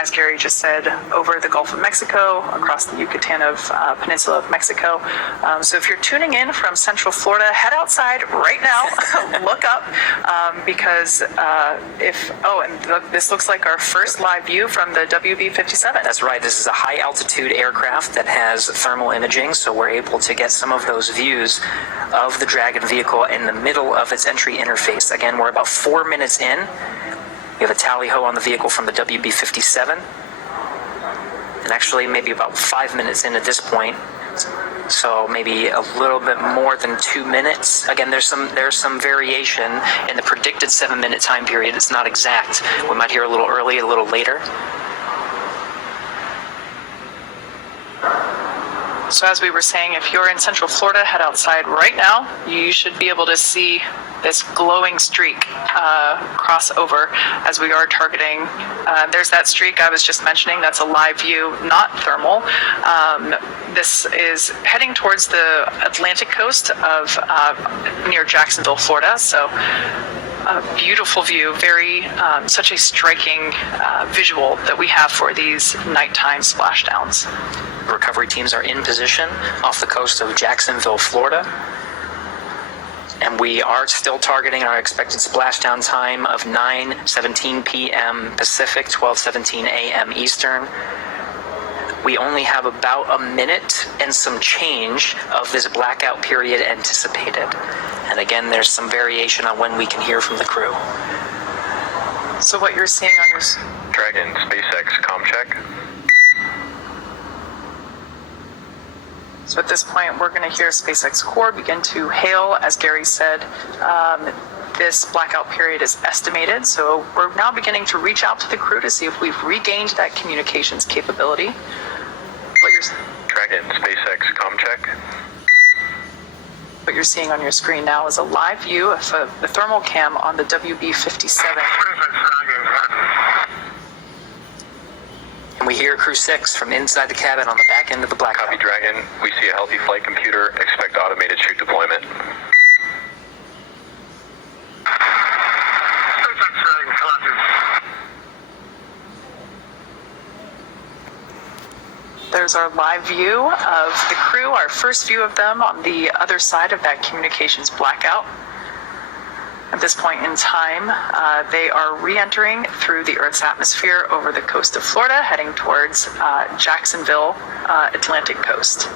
as Gary just said, over the Gulf of Mexico, across the Yucatan Peninsula of Mexico. So if you're tuning in from Central Florida, head outside right now, look up, because this looks like our first live view from the WB-57. That's right. This is a high altitude aircraft that has thermal imaging, so we're able to get some of those views of the Dragon vehicle in the middle of its entry interface. Again, we're about 4 minutes in. We have a tally-ho on the vehicle from the WB-57, and actually maybe about 5 minutes in at this point, so maybe a little bit more than 2 minutes. Again, there's some variation in the predicted 7-minute time period. It's not exact. We might hear a little early, a little later. So as we were saying, if you're in Central Florida, head outside right now. You should be able to see this glowing streak cross over as we are targeting. There's that streak I was just mentioning. That's a live view, not thermal. This is heading towards the Atlantic coast of near Jacksonville, Florida. So a beautiful view, such a striking visual that we have for these nighttime splashdowns. Recovery teams are in position off the coast of Jacksonville, Florida. And we are still targeting our expected splashdown time of 9:17 p.m. Pacific, 12:17 a.m. Eastern. We only have about a minute and some change of this blackout period anticipated. And again, there's some variation on when we can hear from the crew. So what you're seeing on your... Dragon, SpaceX, comm check. So at this point, we're going to hear SpaceX core begin to hail. As Gary said, this blackout period is estimated. So we're now beginning to reach out to the crew to see if we've regained that communications capability. Dragon, SpaceX, comm check. What you're seeing on your screen now is a live view of the thermal cam on the WB-57. And we hear Crew 6 from inside the cabin on the back end of the blackout. Copy, Dragon. We see a healthy flight computer. Expect automated chute deployment. There's our live view of the crew, our first view of them on the other side of that communications blackout. At this point in time, they are re-entering through the Earth's atmosphere over the coast of Florida, heading towards Jacksonville, Atlantic coast.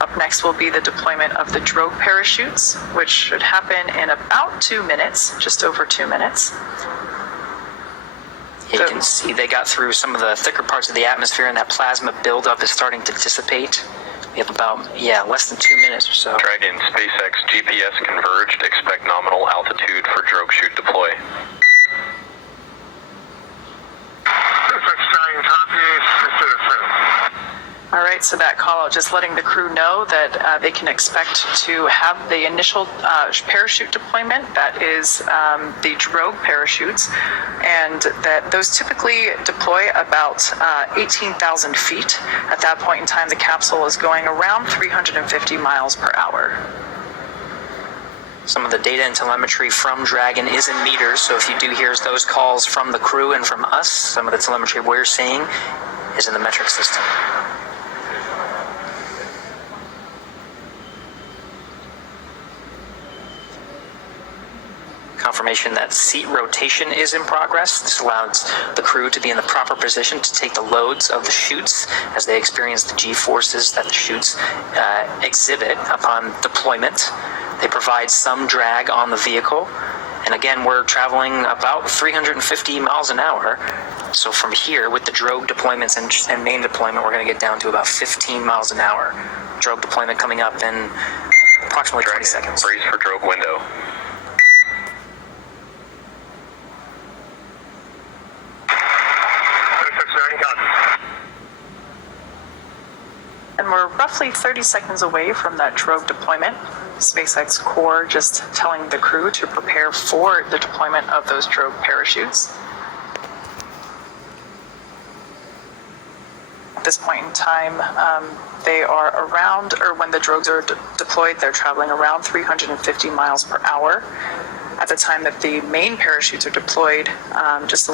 Up next will be the deployment of the drogue parachutes, which should happen in about 2 minutes, just over 2 minutes. You can see they got through some of the thicker parts of the atmosphere, and that plasma buildup is starting to dissipate. We have about, less than 2 minutes or so. Dragon, SpaceX, GPS converged. Expect nominal altitude for drogue chute deploy. All right, so that call out just letting the crew know that they can expect to have the initial parachute deployment, that is the drogue parachutes, and that those typically deploy about 18,000 feet. At that point in time, the capsule is going around 350 miles per hour. Some of the data and telemetry from Dragon is in meters, so if you do hear those calls from the crew and from us, some of the telemetry we're seeing is in the metric system. Confirmation that seat rotation is in progress. This allows the crew to be in the proper position to take the loads of the chutes as they experience the G-forces that the chutes exhibit upon deployment. They provide some drag on the vehicle. And again, we're traveling about 350 miles an hour. So from here, with the drogue deployments and main deployment, we're going to get down to about 15 miles an hour. Drogue deployment coming up in approximately 20 seconds. Brace for drogue window. And we're roughly 30 seconds away from that drogue deployment. SpaceX core just telling the crew to prepare for the deployment of those drogue parachutes. At this point in time, they are around, or when the drogues are deployed, they're traveling around 350 miles per hour. At the time that the main parachutes are deployed, just